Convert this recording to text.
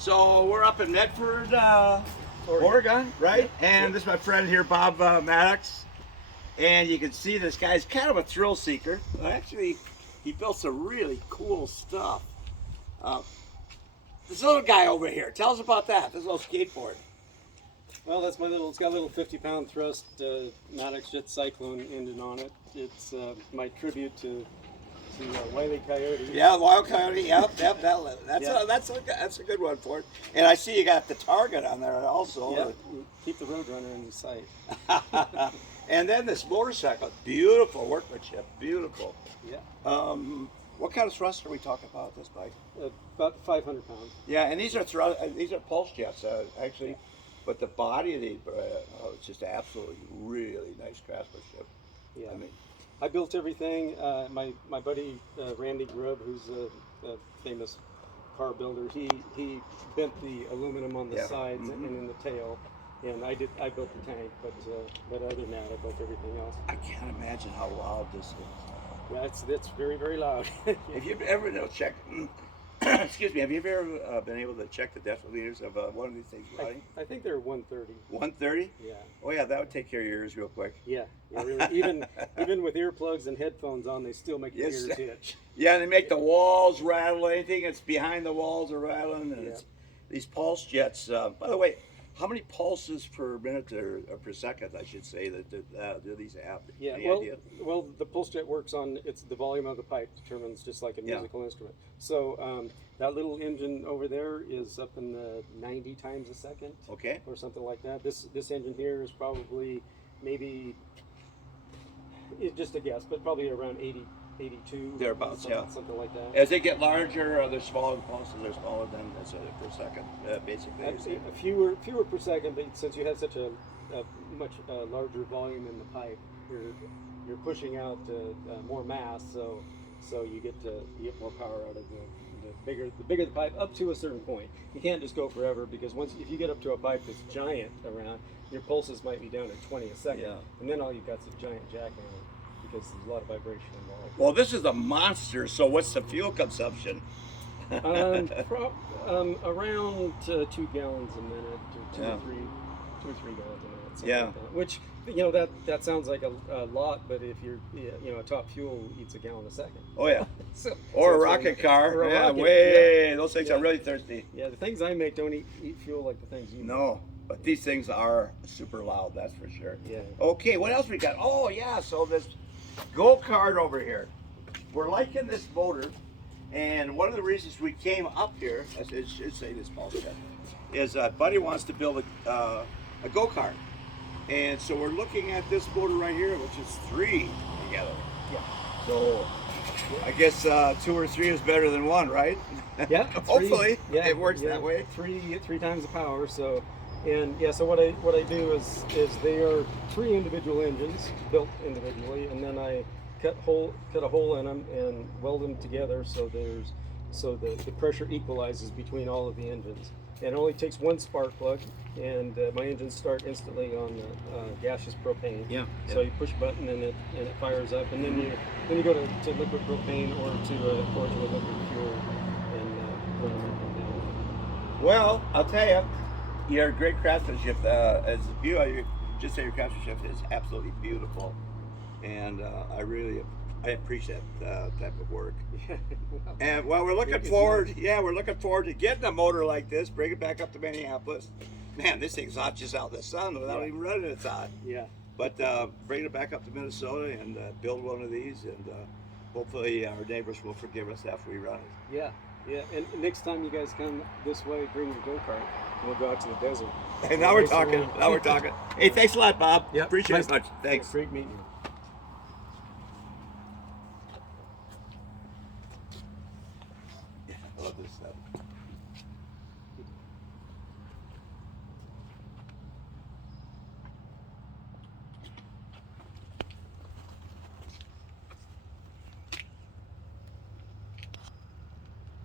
So we're up in Medford, Oregon, right? And this is my friend here, Bob Maddox. And you can see this guy's kind of a thrill seeker. Actually, he built some really cool stuff. This little guy over here, tell us about that, this little skateboard. Well, that's my little, it's got a little 50-pound thrust Maddox Jet Cyclone engine on it. It's my tribute to Wile E. Coyote. Yeah, Wild Coyote, yep, that's a good one for it. And I see you got the target on there also. Yeah, keep the Roadrunner in sight. And then this motorcycle, beautiful workmanship, beautiful. Yeah. What kind of thrust are we talking about with this bike? About 500 pounds. Yeah, and these are pulse jets actually, but the body of these, it's just absolutely really nice craftsmanship. Yeah. I mean, I built everything. My buddy Randy Grubb, who's a famous car builder, he bent the aluminum on the sides and in the tail, and I built the tank. But other than that, I built everything else. I can't imagine how loud this is. Yeah, it's very, very loud. Have you ever check? Excuse me. Have you ever been able to check the decibels of one of these things running? I think they're 130. 130? Yeah. Oh yeah, that would take care of your ears real quick. Yeah, really. even with earplugs and headphones on, they still make your ears itch. Yeah, they make the walls rattle. Anything that's behind the walls are rattling. And it's these pulse jets. By the way, how many pulses per minute or per second, I should say, that do these have? Yeah, well, the pulse jet works on the volume of the pipe determines just like a musical instrument. So that little engine over there is up in the 90 times a second, or something like that. This engine here is probably maybe, it's just a guess, but probably around 82 thereabouts, something like that. As they get larger, they're smaller. The pulses are smaller than per second, basically. Actually, fewer per second, but since you have such a much larger volume in the pipe, you're pushing out more mass, so you get more power out of the bigger the pipe up to a certain point. You can't just go forever, because if you get up to a pipe that's giant around, your pulses might be down to 20 a second, and then all you've got is a giant jackhammer, because there's a lot of vibration involved. Well, this is a monster. So what's the fuel consumption? Around 2 gallons a minute, or 2 or 3 gallons a minute. Something like that. Which, that sounds like a lot, but if you're a top fuel eats a gallon a second. Oh yeah. Or a rocket car. Or a rocket. Yeah. Those things are really thirsty. Yeah, the things I make don't eat fuel like the things you make. No. But these things are super loud, that's for sure. Yeah. Okay, what else we got? Oh yeah, so this go-kart over here. We're liking this motor, and one of the reasons we came up here, I should say this, Paul, is Buddy wants to build a go-kart. And so we're looking at this motor right here, which is 3 together. Yeah. So I guess 2 or 3 is better than 1, right? Yeah. Hopefully it works that way. Three times the power. So, so what I do is they are 3 individual engines built individually, and then I cut a hole in them and weld them together so the pressure equalizes between all of the engines. And it only takes 1 spark plug, and my engines start instantly on gaseous propane. Yeah. So you push a button and it fires up, and then you go to liquid propane or to a liquid fuel and run them down. Well, I'll tell you, your great craftsmanship, as a view, just say your craftsmanship is absolutely beautiful, and I appreciate that type of work. And we're looking forward. Yeah, we're looking forward to getting a motor like this, bring it back up to Minneapolis. Man, this thing's hot just out in the sun without even running. It's hot. Yeah. But bring it back up to Minnesota and build one of these, and hopefully our neighbors will forgive us after we run it. Yeah. Yeah. And next time you guys come this way, bring your go-kart. We'll go out to the desert. Hey, now we're talking. Hey, thanks a lot, Bob. Yep. Appreciate it much. Thanks. Great meeting you.